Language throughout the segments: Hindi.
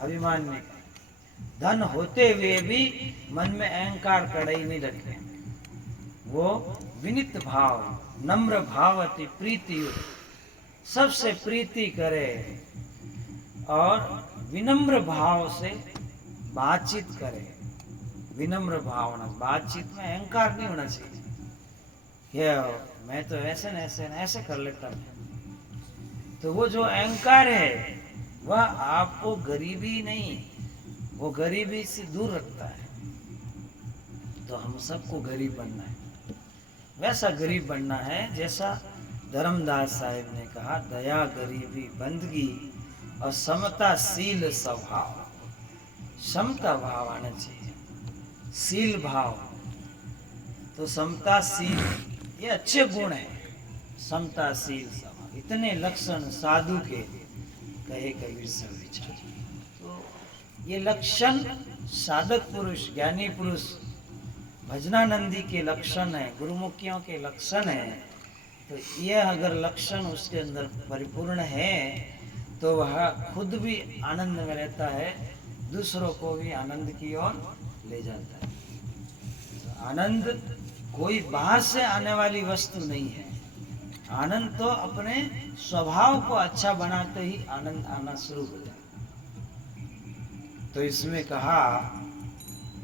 अभिमान नहीं करें। धन होते हुए भी मन में अहंकार कड़ाई नहीं रखें। वो विनित भाव, नम्र भाव, अति प्रीति, सबसे प्रीति करे और विनम्र भाव से बातचीत करे। विनम्र भावना, बातचीत में अहंकार नहीं होना चाहिए। ये मैं तो ऐसे न ऐसे न ऐसे कर लेता हूँ। तो वो जो अहंकार है वह आपको गरीबी नहीं, वो गरीबी से दूर रखता है। तो हम सबको गरीब बनना है, वैसा गरीब बनना है जैसा धर्मदास साहिब ने कहा, दया गरीबी बंदगी और समताशील स्वभाव। समता भाव आना चाहिए, शील भाव। तो समताशील ये अच्छे गुण हैं। समताशील स्वभाव, इतने लक्षण साधु के कहे कबीर सब विचार। तो ये लक्षण साधक पुरुष, ज्ञानी पुरुष, भजनानंदी के लक्षण है, गुरुमुखियों के लक्षण है। तो यह अगर लक्षण उसके अंदर परिपूर्ण है तो वह खुद भी आनंद में रहता है, दूसरों को भी आनंद की ओर ले जाता है। तो आनंद कोई बाहर से आने वाली वस्तु नहीं है। आनंद तो अपने स्वभाव को अच्छा बनाते ही आनंद आना शुरू हो जाए। तो इसमें कहा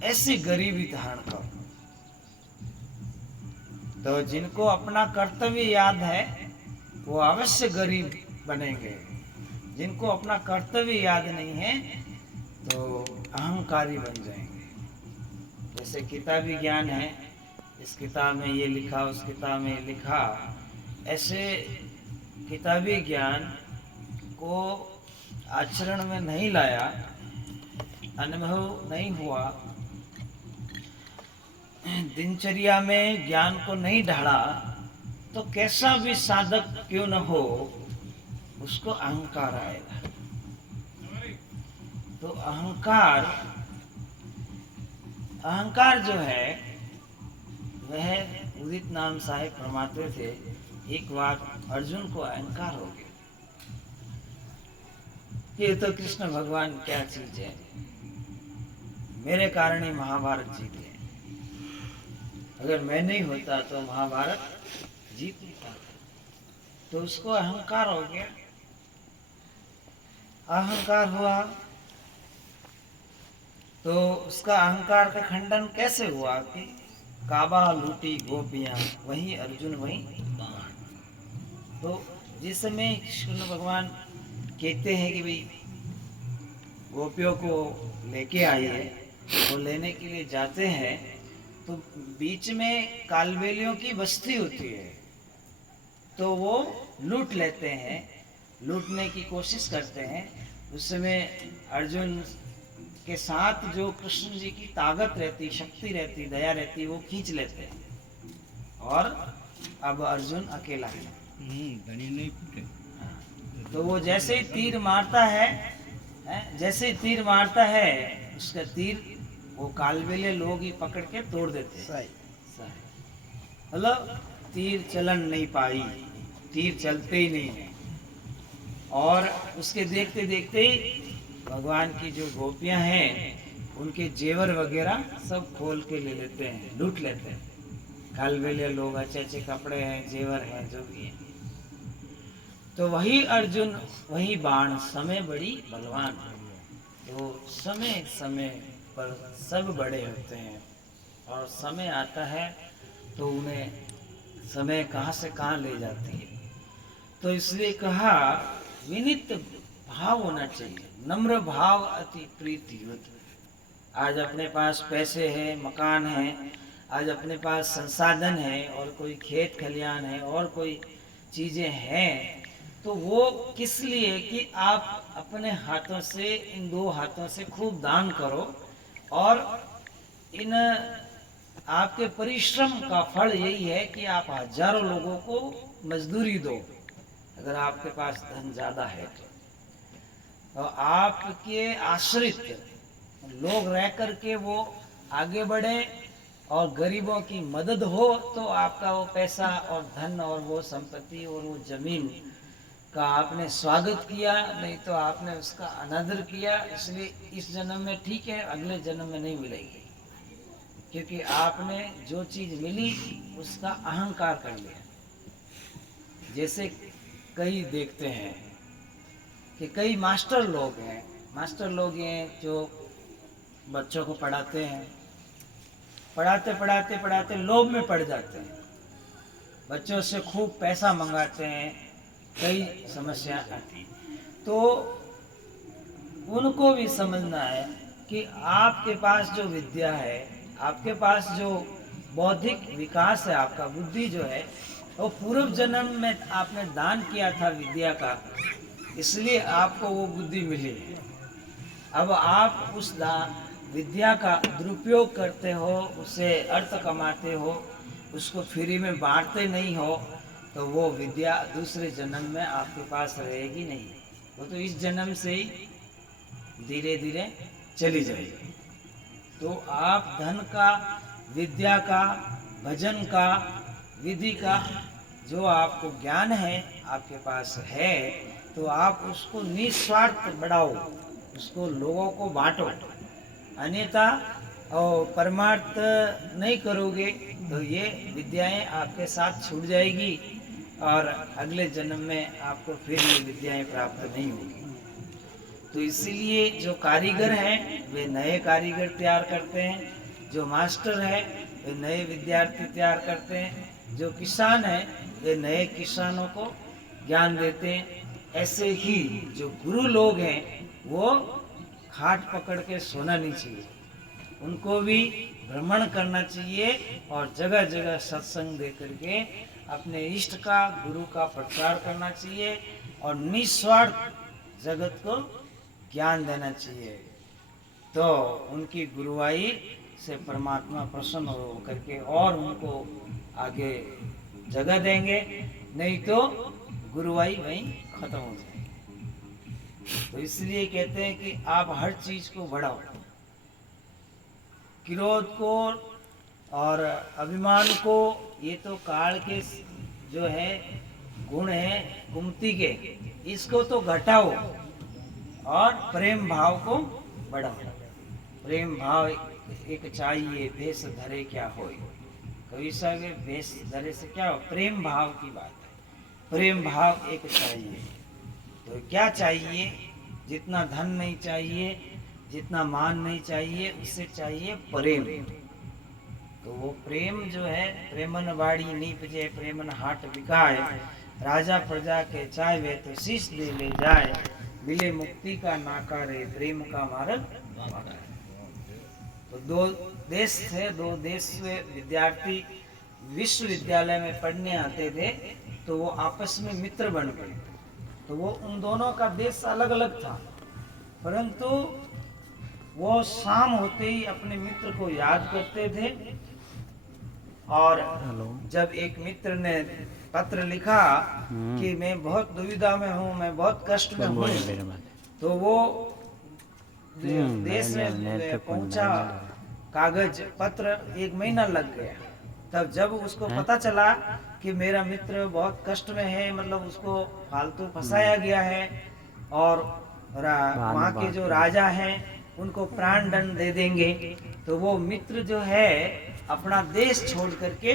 ऐसी गरीबी धारण करो। तो जिनको अपना कर्तव्य याद है वो अवश्य गरीब बनेंगे। जिनको अपना कर्तव्य याद नहीं है तो अहंकारी बन जाएंगे। जैसे किताबी ज्ञान है, इस किताब में ये लिखा, उस किताब में ये लिखा, ऐसे किताबी ज्ञान को आचरण में नहीं लाया, अनुभव नहीं हुआ, दिनचर्या में ज्ञान को नहीं ढाला, तो कैसा भी साधक क्यों न हो उसको अहंकार आएगा। तो अहंकार जो है वह उदित नाम साहिब फरमाते थे, एक बार अर्जुन को अहंकार हो गया कि ये तो कृष्ण भगवान क्या चीज है, मेरे कारण ही महाभारत जीत गए, अगर मैं नहीं होता तो महाभारत जीत नहीं पाता। तो उसको अहंकार हो गया। अहंकार हुआ तो उसका अहंकार का खंडन कैसे हुआ कि काबा लूटी गोपियां, वही अर्जुन वही बाण। तो जिस समय कृष्ण भगवान कहते हैं कि भाई गोपियों को लेके आइए, वो लेने के लिए जाते हैं तो बीच में कालबेलियों की बस्ती होती है, तो वो लूट लेते हैं, लूटने की कोशिश करते हैं। उस समय अर्जुन के साथ जो कृष्ण जी की ताकत रहती, शक्ति रहती, दया रहती, वो खींच लेते हैं और अब अर्जुन अकेला है। नहीं फूटे। तो वो जैसे ही तीर मारता है, जैसे ही तीर मारता है उसका तीर वो कालबेलिया लोग ही पकड़ के तोड़ देते हैं। मतलब तीर चलन नहीं पाई, तीर चलते ही नहीं है। और उसके देखते देखते ही भगवान की जो गोपियां हैं उनके जेवर वगैरह सब खोल के ले लेते हैं, लूट लेते हैं। कालबेलिया लोग अच्छे अच्छे कपड़े हैं, जेवर हैं, जो भी है। तो वही अर्जुन वही बाण, समय बड़ी बलवान। तो समय समय पर सब बड़े होते हैं और समय आता है तो उन्हें समय कहाँ से कहाँ ले जाती है। तो इसलिए कहा विनित भाव होना चाहिए, नम्र भाव, अति प्रीति युत। आज अपने पास पैसे हैं, मकान है, आज अपने पास संसाधन है और कोई खेत खलियान है और कोई चीज़ें हैं, तो वो किस लिए कि आप अपने हाथों से, इन दो हाथों से खूब दान करो और इन आपके परिश्रम का फल यही है कि आप हजारों लोगों को मजदूरी दो। अगर आपके पास धन ज़्यादा है तो आपके आश्रित लोग रह कर के वो आगे बढ़े और गरीबों की मदद हो, तो आपका वो पैसा और धन और वो संपत्ति और वो जमीन का आपने स्वागत किया, नहीं तो आपने उसका अनादर किया, इसलिए इस जन्म में ठीक है, अगले जन्म में नहीं मिलेगी, क्योंकि आपने जो चीज मिली उसका अहंकार कर लिया। जैसे कई देखते हैं कि कई मास्टर लोग हैं जो बच्चों को पढ़ाते हैं, पढ़ाते लोभ में पड़ जाते हैं, बच्चों से खूब पैसा मंगाते हैं, कई समस्या आती। तो उनको भी समझना है कि आपके पास जो विद्या है, आपके पास जो बौद्धिक विकास है, आपका बुद्धि जो है, वो पूर्व जन्म में आपने दान किया था विद्या का, इसलिए आपको वो बुद्धि मिली है। अब आप उस विद्या का दुरुपयोग करते हो, उससे अर्थ कमाते हो, उसको फ्री में बांटते नहीं हो, तो वो विद्या दूसरे जन्म में आपके पास रहेगी नहीं, वो तो इस जन्म से ही धीरे धीरे चली जाएगी। तो आप धन का, विद्या का, भजन का, विधि का जो आपको ज्ञान है, आपके पास है, तो आप उसको निस्वार्थ बढ़ाओ, उसको लोगों को बांटो। अन्यथा और परमार्थ नहीं करोगे तो ये विद्याएं आपके साथ छूट जाएगी और अगले जन्म में आपको फिर ये विद्याएं प्राप्त नहीं होगी। तो इसीलिए जो कारीगर हैं वे नए कारीगर तैयार करते हैं, जो मास्टर है वे नए विद्यार्थी तैयार करते हैं, जो किसान है वे नए किसानों को ज्ञान देते हैं। ऐसे ही जो गुरु लोग हैं वो खाट पकड़ के सोना नहीं चाहिए, उनको भी भ्रमण करना चाहिए और जगह जगह सत्संग दे करके अपने इष्ट का, गुरु का प्रचार करना चाहिए और निस्वार्थ जगत को ज्ञान देना चाहिए। तो उनकी गुरुवाई से परमात्मा प्रसन्न हो करके और उनको आगे जगह देंगे, नहीं तो गुरुवाई वहीं खत्म हो जाएगी। तो इसलिए कहते हैं कि आप हर चीज को बढ़ाओ, क्रोध को और अभिमान को, ये तो काल के जो है गुण है कुमति के, इसको तो घटाओ और प्रेम भाव को बढ़ाओ। प्रेम भाव एक चाहिए, भेष धरे क्या होए, कवि साहब भेष धरे से क्या हो, प्रेम भाव की बात है, प्रेम भाव एक चाहिए। तो क्या चाहिए, जितना धन नहीं चाहिए, जितना मान नहीं चाहिए, उससे चाहिए प्रेम। तो वो प्रेम जो है, प्रेमन वाड़ी नीपजे प्रेमन हाट बिकाए, राजा प्रजा के चाहे तो शीश दे ले जाए, मिले मुक्ति का नाकारे प्रेम का मार्ग। तो दो देश थे, दो देश से विद्यार्थी विश्वविद्यालय में पढ़ने आते थे, तो वो आपस में मित्र बन गए। तो वो उन दोनों का देश अलग अलग था, परंतु वो शाम होते ही अपने मित्र को याद करते थे। और जब एक मित्र ने पत्र लिखा कि मैं बहुत दुविधा में हूँ, मैं बहुत कष्ट में हूँ, तो वो देश में पहुंचा, कागज पत्र 1 महीना लग गया। तब जब उसको पता चला कि मेरा मित्र बहुत कष्ट में है, मतलब उसको फालतू फंसाया गया है और वहाँ के जो राजा हैं उनको प्राण दंड दे देंगे, तो वो मित्र जो है अपना देश छोड़ करके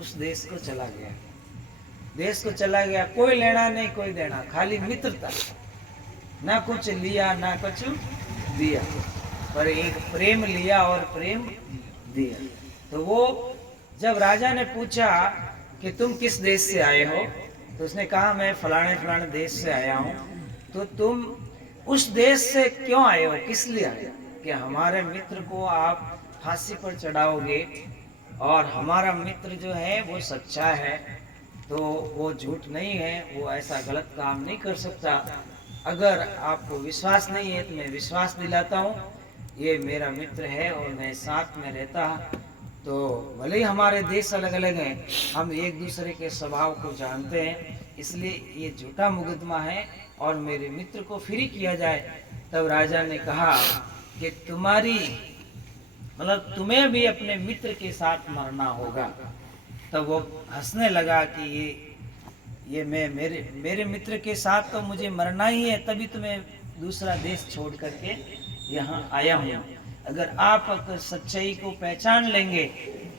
उस देश को चला गया, देश को चला गया। कोई लेना नहीं, कोई देना, खाली मित्रता, ना कुछ लिया ना कुछ दिया, पर एक प्रेम लिया और प्रेम दिया। तो वो जब राजा ने पूछा कि तुम किस देश से आए हो, तो उसने कहा मैं फलाने फलाने देश से आया हूँ। तो तुम उस देश से क्यों आए हो, किस लिए आए हो? कि हमारे मित्र को आप फांसी पर चढ़ाओगे और हमारा मित्र जो है वो सच्चा है, तो वो झूठ नहीं है, वो ऐसा गलत काम नहीं कर सकता। अगर आपको विश्वास नहीं है तो मैं विश्वास दिलाता हूँ, ये मेरा मित्र है और मैं साथ में रहता। तो भले ही हमारे देश अलग अलग हैं, हम एक दूसरे के स्वभाव को जानते हैं, इसलिए ये झूठा मुकदमा है और मेरे मित्र को फ्री किया जाए। तब राजा ने कहा कि तुम्हारी मतलब तुम्हें भी अपने मित्र के साथ मरना होगा। तब वो हंसने लगा कि ये मैं मेरे मित्र के साथ तो मुझे मरना ही है, तभी तो मैं दूसरा देश छोड़ करके यहाँ आया हूँ। अगर आप अगर सच्चाई को पहचान लेंगे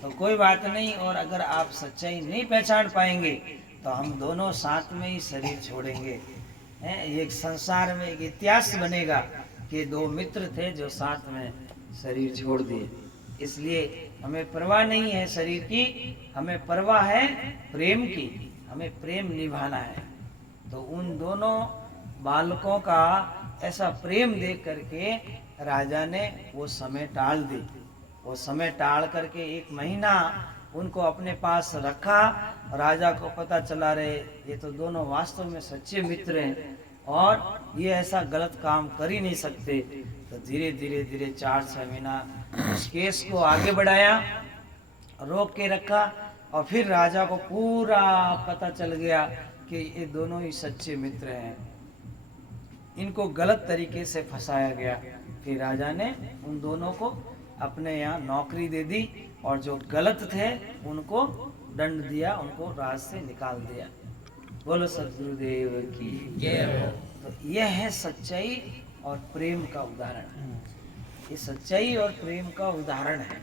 तो कोई बात नहीं, और अगर आप सच्चाई नहीं पहचान पाएंगे तो हम दोनों साथ में ही शरीर छोड़ेंगे। ये एक संसार में एक इतिहास बनेगा कि दो मित्र थे जो साथ में शरीर छोड़ दिए। इसलिए हमें परवाह नहीं है शरीर की, हमें परवाह है प्रेम की, हमें प्रेम निभाना है। तो उन दोनों बालकों का ऐसा प्रेम देख करके राजा ने वो समय टाल दी। वो समय टाल करके 1 महीना उनको अपने पास रखा। राजा को पता चला रहे ये तो दोनों वास्तव में सच्चे मित्र हैं और ये ऐसा गलत काम कर ही नहीं सकते। तो धीरे धीरे धीरे 4-6 महीना उस केस को आगे बढ़ाया, रोक के रखा, और फिर राजा को पूरा पता चल गया कि ये दोनों ही सच्चे मित्र हैं, इनको गलत तरीके से फंसाया गया। फिर राजा ने उन दोनों को अपने यहाँ नौकरी दे दी और जो गलत थे उनको दंड दिया, उनको राज से निकाल दिया। बोलो सद्गुरुदेव की जय हो। तो यह है सच्चाई और प्रेम का उदाहरण। ये सच्चाई और प्रेम का उदाहरण है।